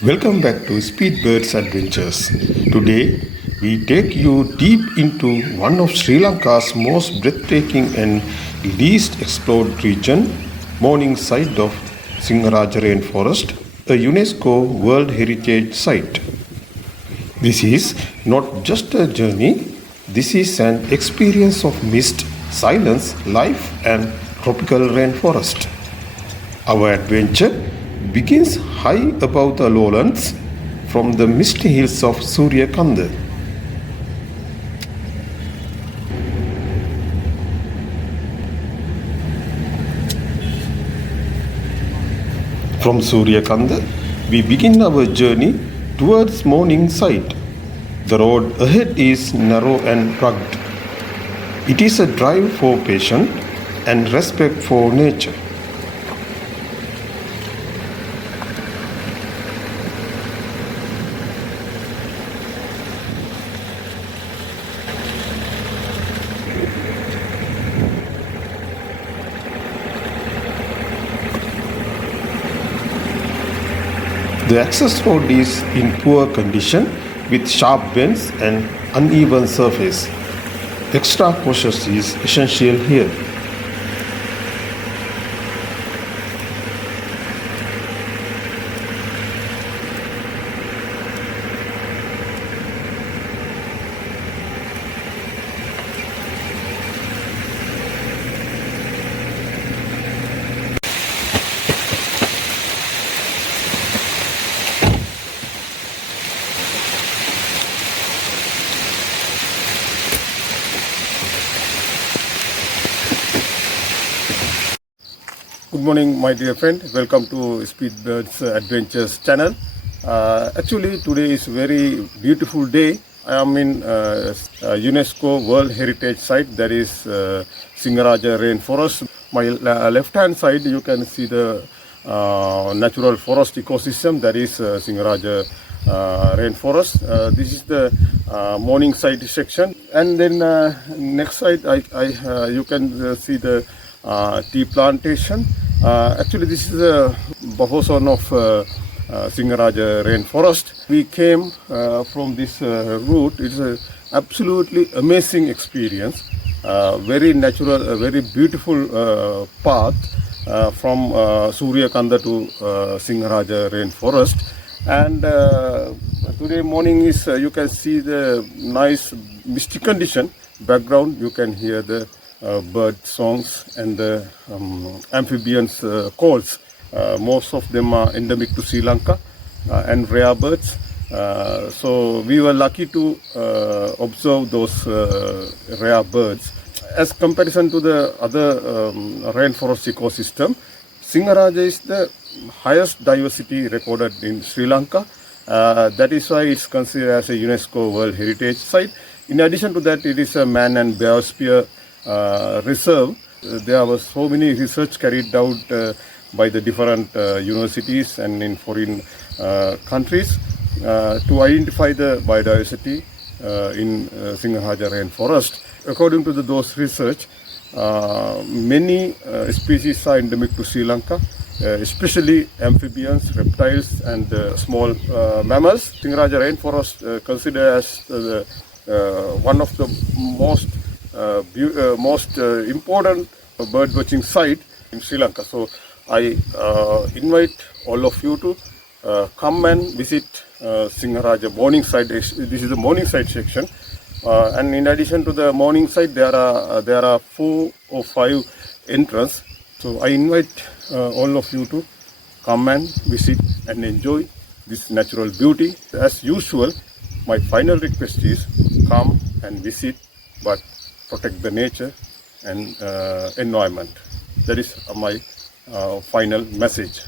Welcome back to Speedbird's Adventures. Today, we take you deep into one of Sri Lanka's most breathtaking and least explored region, morning site of Sinharaja Rainforest, a UNESCO World Heritage Site. This is not just a journey, this is an experience of mist, silence, life, and tropical rainforest. Our adventure begins high above the lowlands from the misty hills of Sooriyakanda. From Sooriyakanda, we begin our journey towards morning sight. The road ahead is narrow and rugged. It is a drive for patience and respect for nature. The access road is in poor condition with sharp bends and uneven surface. Extra caution is essential here. Good morning, my dear friend. Welcome to Speedbird's Adventures channel. Actually, today is very beautiful day. I am in UNESCO World Heritage Site, that is Sinharaja Rainforest. My left hand side, you can see the natural forest ecosystem, that is Sinharaja Rainforest. This is the morning side section, and then next side, you can see the tea plantation. Actually, this is a buffer zone of Sinharaja Rainforest. We came from this route. It's an absolutely amazing experience. Very natural, very beautiful path from Sooriyakanda to Sinharaja Rainforest. And today morning is you can see the nice misty condition. Background, you can hear the bird songs and the amphibians calls. Most of them are endemic to Sri Lanka and rare birds. So we were lucky to observe those rare birds. As comparison to the other rainforest ecosystem, Sinharaja is the highest diversity recorded in Sri Lanka. That is why it's considered as a UNESCO World Heritage Site. In addition to that, it is a man and biosphere reserve. There was so many research carried out by the different universities and in foreign countries to identify the biodiversity in Sinharaja Rainforest. According to those research, many species are endemic to Sri Lanka, especially amphibians, reptiles, and small mammals. Sinharaja Rainforest considered as one of the most important bird watching site in Sri Lanka. So I invite all of you to come and visit Sinharaja morning site. This is the morning site section, and in addition to the morning site, there are 4 or 5 entrances. So I invite all of you to come and visit and enjoy this natural beauty. As usual, my final request is come and visit, but protect the nature and environment. That is my final message.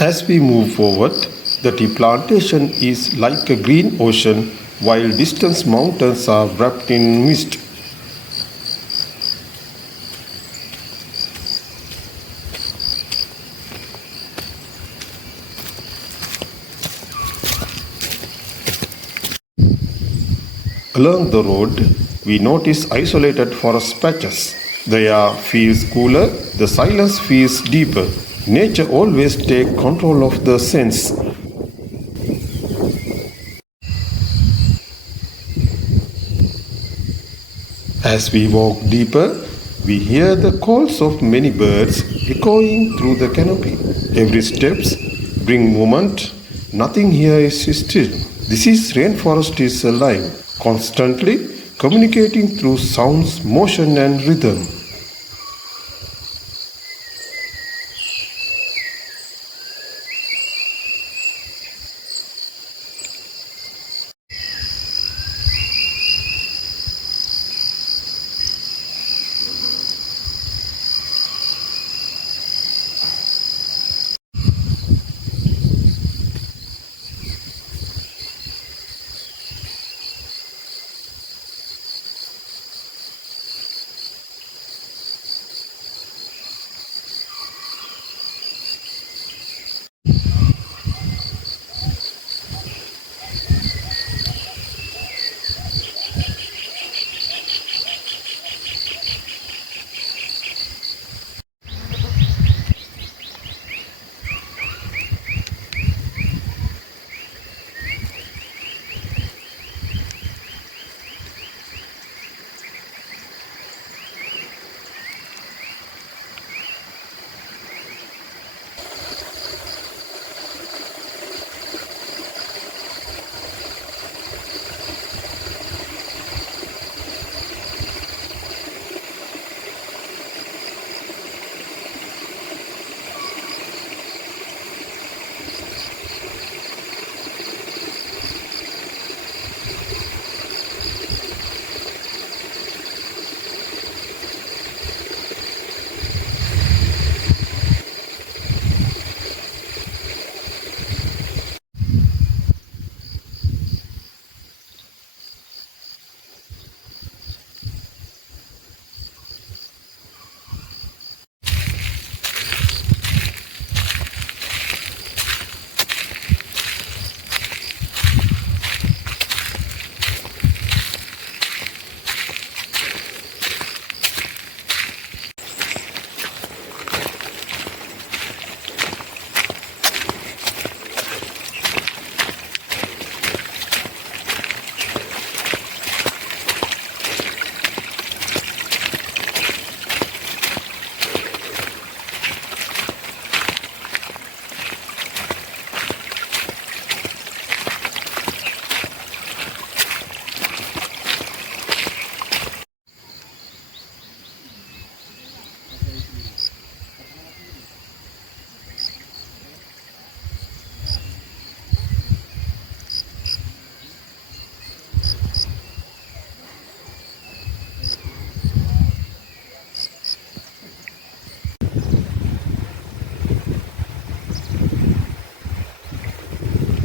As we move forward, the tea plantation is like a green ocean while distant mountains are wrapped in mist. Along the road, we notice isolated forest patches. The air feels cooler, the silence feels deeper. Nature always takes control of the sense. As we walk deeper, we hear the calls of many birds echoing through the canopy. Every steps bring movement. Nothing here is still. This is rainforest is alive, constantly communicating through sounds, motion and rhythm.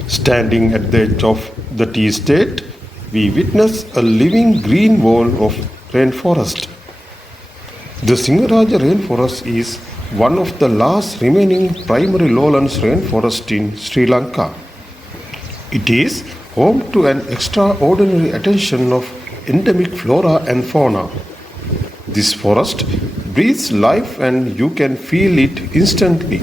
Standing at the edge of the tea estate, we witness a living green wall of rainforest. The Sinharaja Rainforest is one of the last remaining primary lowlands rainforest in Sri Lanka. It is home to an extraordinary attention of endemic flora and fauna. This forest breathes life and you can feel it instantly.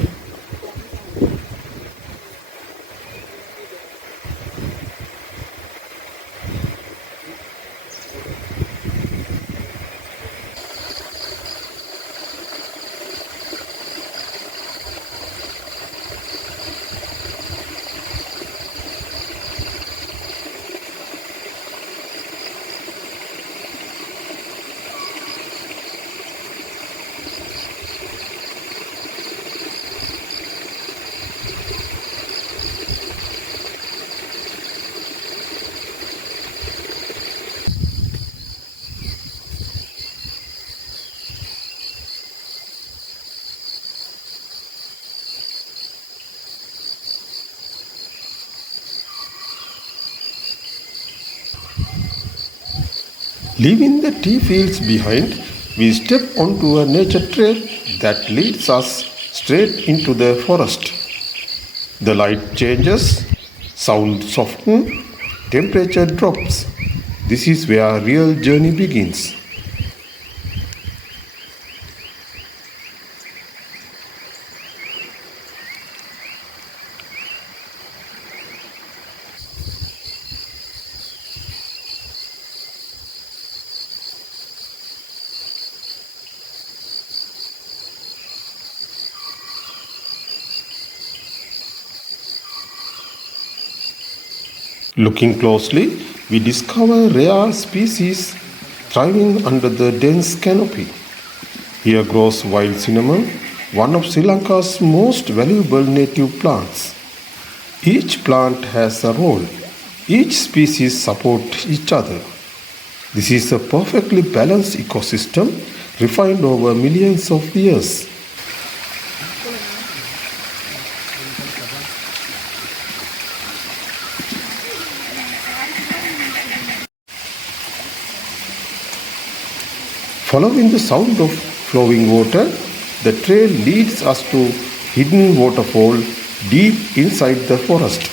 Leaving the tea fields behind, we step onto a nature trail that leads us straight into the forest. The light changes, sound softens, temperature drops. This is where real journey begins. Looking closely, we discover rare species thriving under the dense canopy. Here grows wild cinnamon, one of Sri Lanka's most valuable native plants. Each plant has a role. Each species supports each other. This is a perfectly balanced ecosystem refined over millions of years. Following the sound of flowing water, the trail leads us to hidden waterfall deep inside the forest.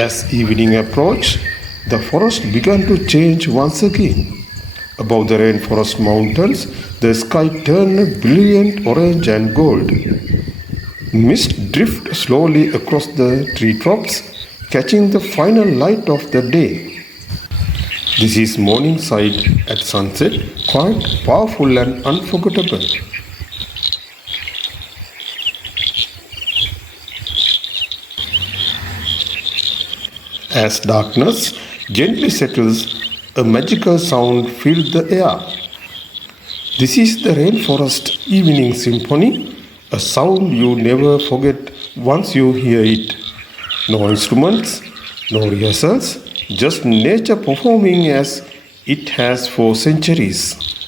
As evening approached, the forest began to change once again. Above the rainforest mountains, the sky turned brilliant orange and gold. Mist drifted slowly across the treetops, catching the final light of the day. This is morning sight at sunset, quite powerful and unforgettable. As darkness gently settles, a magical sound fills the air. This is the rainforest evening symphony, a sound you never forget once you hear it. No instruments, no rehearsals, just nature performing as it has for centuries.